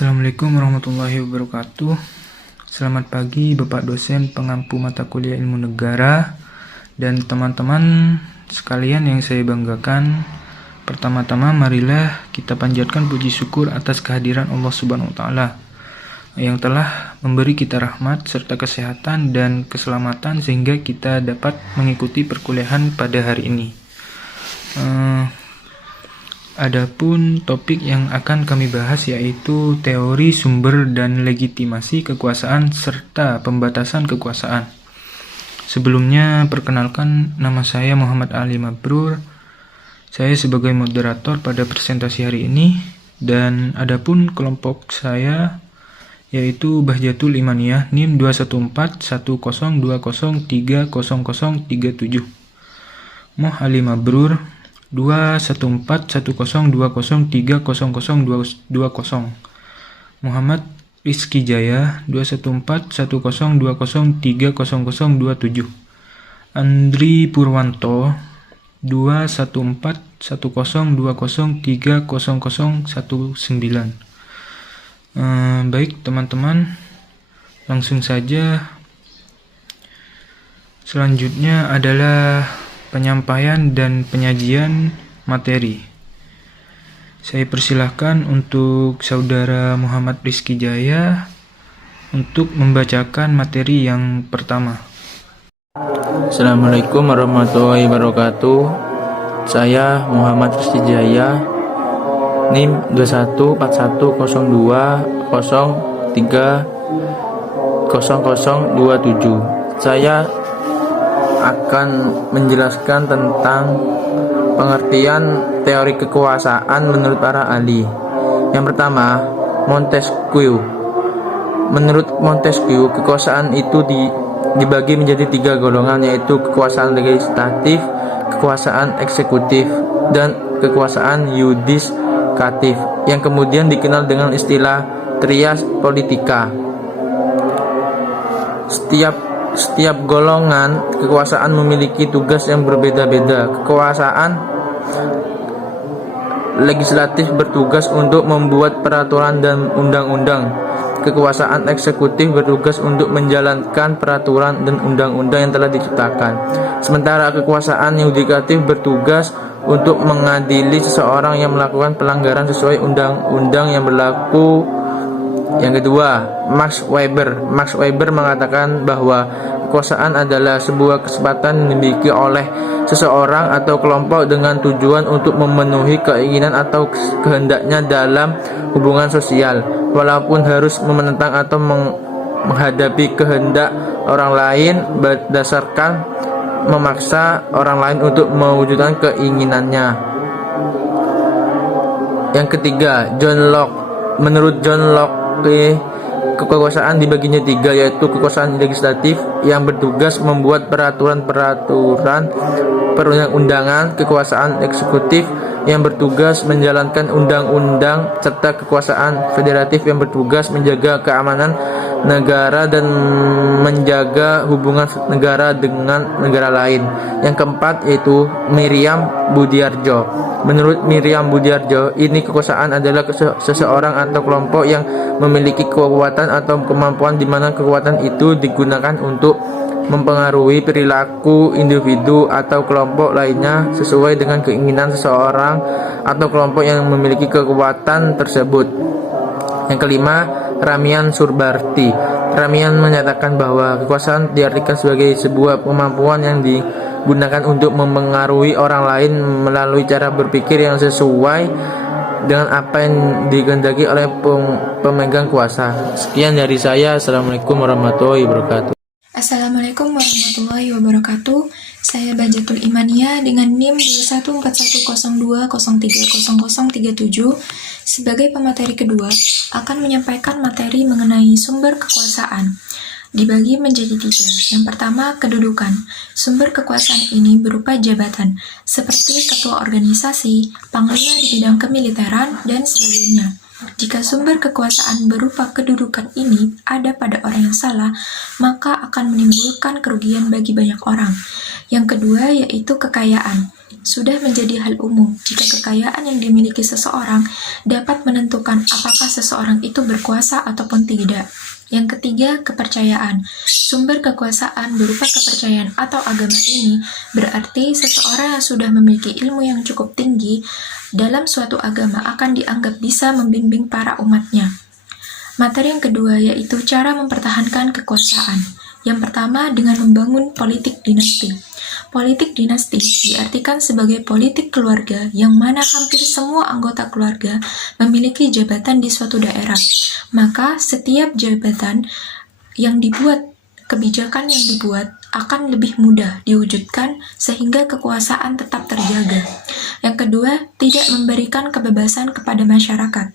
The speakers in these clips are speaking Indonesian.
Assalamualaikum warahmatullahi wabarakatuh. Selamat pagi Bapak dosen pengampu mata kuliah ilmu negara dan teman-teman sekalian yang saya banggakan. Pertama-tama marilah kita panjatkan puji syukur atas kehadiran Allah Subhanahu wa taala yang telah memberi kita rahmat serta kesehatan dan keselamatan sehingga kita dapat mengikuti perkuliahan pada hari ini. Adapun topik yang akan kami bahas yaitu teori sumber dan legitimasi kekuasaan serta pembatasan kekuasaan. Sebelumnya perkenalkan, nama saya Muhammad Ali Mabrur. Saya sebagai moderator pada presentasi hari ini, dan adapun kelompok saya yaitu Bahjatul Imaniyah NIM 2141020300037. Moh Ali Mabrur 2141020300020. Muhammad Rizky Jaya 2141020300027. Andri Purwanto 2141020300019. Baik teman-teman, langsung saja. Selanjutnya adalah penyampaian dan penyajian materi. Saya persilahkan untuk saudara Muhammad Rizky Jaya untuk membacakan materi yang pertama. Assalamualaikum warahmatullahi wabarakatuh. Saya Muhammad Rizky Jaya, NIM 2141020300027. Saya akan menjelaskan tentang pengertian teori kekuasaan menurut para ahli. Yang pertama, Montesquieu. Menurut Montesquieu, kekuasaan itu dibagi menjadi 3 golongan, yaitu kekuasaan legislatif, kekuasaan eksekutif, dan kekuasaan yudikatif, yang kemudian dikenal dengan istilah trias politika. Setiap golongan kekuasaan memiliki tugas yang berbeda-beda. Kekuasaan legislatif bertugas untuk membuat peraturan dan undang-undang. Kekuasaan eksekutif bertugas untuk menjalankan peraturan dan undang-undang yang telah diciptakan. Sementara kekuasaan yudikatif bertugas untuk mengadili seseorang yang melakukan pelanggaran sesuai undang-undang yang berlaku. Yang kedua, Max Weber mengatakan bahwa kekuasaan adalah sebuah kesempatan yang dimiliki oleh seseorang atau kelompok dengan tujuan untuk memenuhi keinginan atau kehendaknya dalam hubungan sosial, walaupun harus menentang atau menghadapi kehendak orang lain berdasarkan memaksa orang lain untuk mewujudkan keinginannya. Yang ketiga, John Locke. Menurut John Locke, kekuasaan dibaginya 3, yaitu kekuasaan legislatif yang bertugas membuat peraturan-peraturan perundang-undangan, kekuasaan eksekutif yang bertugas menjalankan undang-undang, serta kekuasaan federatif yang bertugas menjaga keamanan negara dan menjaga hubungan negara dengan negara lain. Yang keempat yaitu Miriam Budiarjo. Menurut Miriam Budiarjo, ini kekuasaan adalah seseorang atau kelompok yang memiliki kekuatan atau kemampuan di mana kekuatan itu digunakan untuk mempengaruhi perilaku individu atau kelompok lainnya sesuai dengan keinginan seseorang atau kelompok yang memiliki kekuatan tersebut. Yang kelima, Ramian Surbarti. Ramian menyatakan bahwa kekuasaan diartikan sebagai sebuah kemampuan yang digunakan untuk mempengaruhi orang lain melalui cara berpikir yang sesuai dengan apa yang dikehendaki oleh pemegang kuasa. Sekian dari saya. Assalamualaikum warahmatullahi wabarakatuh. Assalamualaikum warahmatullahi wabarakatuh. Saya Bahjatul Imaniyah dengan NIM 2141020300037 sebagai pemateri kedua akan menyampaikan materi mengenai sumber kekuasaan. Dibagi menjadi 3. Yang pertama, kedudukan. Sumber kekuasaan ini berupa jabatan, seperti ketua organisasi, panglima di bidang kemiliteran, dan sebagainya. Jika sumber kekuasaan berupa kedudukan ini ada pada orang yang salah, maka akan menimbulkan kerugian bagi banyak orang. Yang kedua yaitu kekayaan. Sudah menjadi hal umum jika kekayaan yang dimiliki seseorang dapat menentukan apakah seseorang itu berkuasa ataupun tidak. Yang ketiga, kepercayaan. Sumber kekuasaan berupa kepercayaan atau agama ini berarti seseorang yang sudah memiliki ilmu yang cukup tinggi dalam suatu agama akan dianggap bisa membimbing para umatnya. Materi yang kedua yaitu cara mempertahankan kekuasaan. Yang pertama dengan membangun politik dinasti. Politik dinasti diartikan sebagai politik keluarga yang mana hampir semua anggota keluarga memiliki jabatan di suatu daerah. Maka setiap jabatan yang dibuat, kebijakan yang dibuat akan lebih mudah diwujudkan sehingga kekuasaan tetap terjaga. Yang kedua, tidak memberikan kebebasan kepada masyarakat.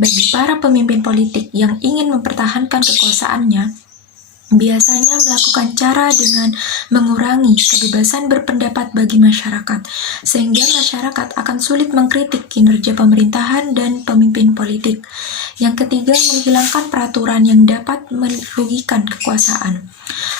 Bagi para pemimpin politik yang ingin mempertahankan kekuasaannya, biasanya melakukan cara dengan mengurangi kebebasan berpendapat bagi masyarakat, sehingga masyarakat akan sulit mengkritik kinerja pemerintahan dan pemimpin politik. Yang ketiga, menghilangkan peraturan yang dapat merugikan kekuasaan.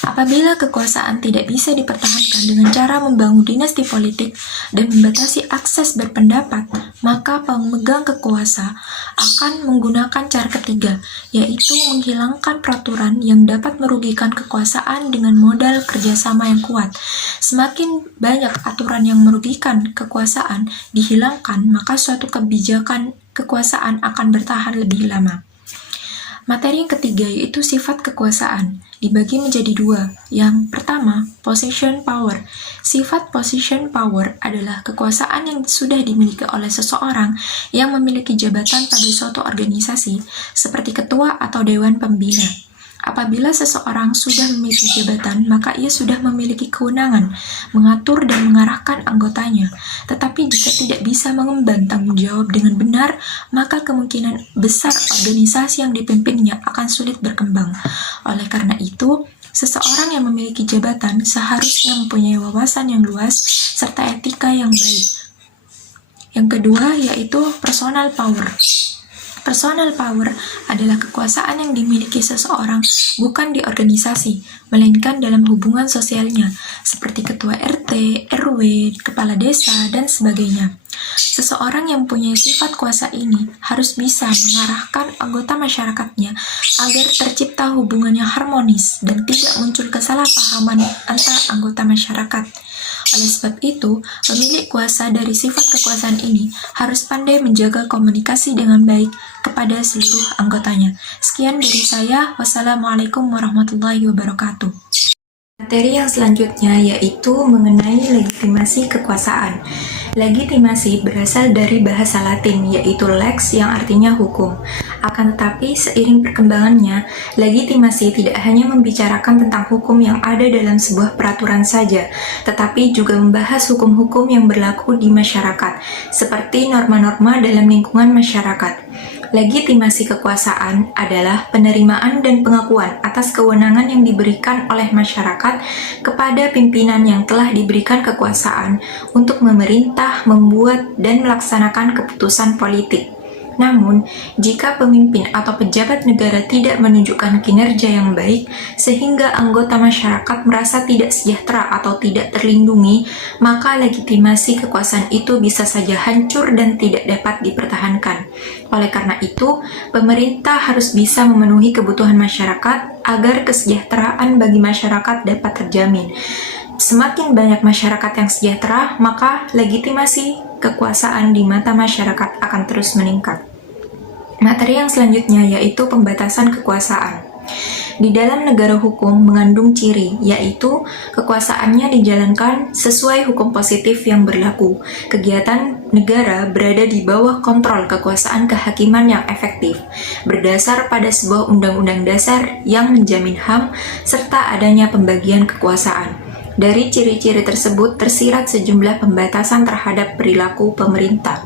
Apabila kekuasaan tidak bisa dipertahankan dengan cara membangun dinasti politik dan membatasi akses berpendapat, maka pemegang kekuasa akan menggunakan cara ketiga, yaitu menghilangkan peraturan yang dapat merugikan kekuasaan dengan modal kerjasama yang kuat. Semakin banyak aturan yang merugikan kekuasaan dihilangkan, maka suatu kebijakan kekuasaan akan bertahan lebih lama. Materi yang ketiga yaitu sifat kekuasaan, dibagi menjadi dua. Yang pertama, possession power. Sifat possession power adalah kekuasaan yang sudah dimiliki oleh seseorang yang memiliki jabatan pada suatu organisasi, seperti ketua atau dewan pembina. Apabila seseorang sudah memiliki jabatan, maka ia sudah memiliki kewenangan mengatur dan mengarahkan anggotanya. Tetapi jika tidak bisa mengemban tanggung jawab dengan benar, maka kemungkinan besar organisasi yang dipimpinnya akan sulit berkembang. Oleh karena itu, seseorang yang memiliki jabatan seharusnya mempunyai wawasan yang luas serta etika yang baik. Yang kedua yaitu personal power. Personal power adalah kekuasaan yang dimiliki seseorang bukan di organisasi, melainkan dalam hubungan sosialnya, seperti ketua RT, RW, kepala desa, dan sebagainya. Seseorang yang punya sifat kuasa ini harus bisa mengarahkan anggota masyarakatnya agar tercipta hubungan yang harmonis dan tidak muncul kesalahpahaman antar anggota masyarakat. Oleh sebab itu, pemilik kuasa dari sifat kekuasaan ini harus pandai menjaga komunikasi dengan baik kepada seluruh anggotanya. Sekian dari saya. Wassalamualaikum warahmatullahi wabarakatuh. Materi yang selanjutnya yaitu mengenai legitimasi kekuasaan. Legitimasi berasal dari bahasa Latin, yaitu lex yang artinya hukum. Akan tetapi, seiring perkembangannya, legitimasi tidak hanya membicarakan tentang hukum yang ada dalam sebuah peraturan saja, tetapi juga membahas hukum-hukum yang berlaku di masyarakat, seperti norma-norma dalam lingkungan masyarakat. Legitimasi kekuasaan adalah penerimaan dan pengakuan atas kewenangan yang diberikan oleh masyarakat kepada pimpinan yang telah diberikan kekuasaan untuk memerintah, membuat, dan melaksanakan keputusan politik. Namun, jika pemimpin atau pejabat negara tidak menunjukkan kinerja yang baik, sehingga anggota masyarakat merasa tidak sejahtera atau tidak terlindungi, maka legitimasi kekuasaan itu bisa saja hancur dan tidak dapat dipertahankan. Oleh karena itu, pemerintah harus bisa memenuhi kebutuhan masyarakat agar kesejahteraan bagi masyarakat dapat terjamin. Semakin banyak masyarakat yang sejahtera, maka legitimasi kekuasaan di mata masyarakat akan terus meningkat. Materi yang selanjutnya yaitu pembatasan kekuasaan. Di dalam negara hukum mengandung ciri, yaitu kekuasaannya dijalankan sesuai hukum positif yang berlaku. Kegiatan negara berada di bawah kontrol kekuasaan kehakiman yang efektif, berdasar pada sebuah undang-undang dasar yang menjamin HAM, serta adanya pembagian kekuasaan. Dari ciri-ciri tersebut tersirat sejumlah pembatasan terhadap perilaku pemerintah.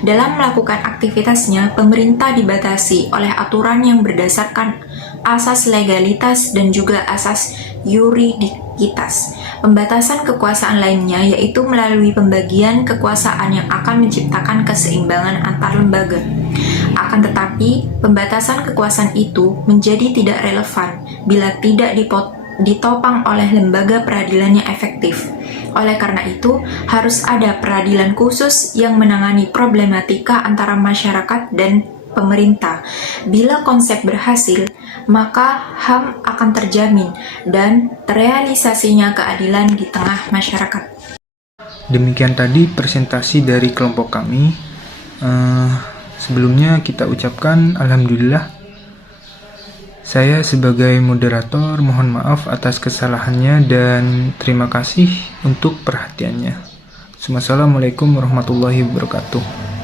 Dalam melakukan aktivitasnya, pemerintah dibatasi oleh aturan yang berdasarkan asas legalitas dan juga asas yuridikitas. Pembatasan kekuasaan lainnya yaitu melalui pembagian kekuasaan yang akan menciptakan keseimbangan antar lembaga. Akan tetapi, pembatasan kekuasaan itu menjadi tidak relevan bila tidak ditopang oleh lembaga peradilan yang efektif. Oleh karena itu, harus ada peradilan khusus yang menangani problematika antara masyarakat dan pemerintah. Bila konsep berhasil, maka HAM akan terjamin dan terrealisasinya keadilan di tengah masyarakat. Demikian tadi presentasi dari kelompok kami. Sebelumnya kita ucapkan Alhamdulillah. Saya sebagai moderator mohon maaf atas kesalahannya dan terima kasih untuk perhatiannya. Wassalamualaikum warahmatullahi wabarakatuh.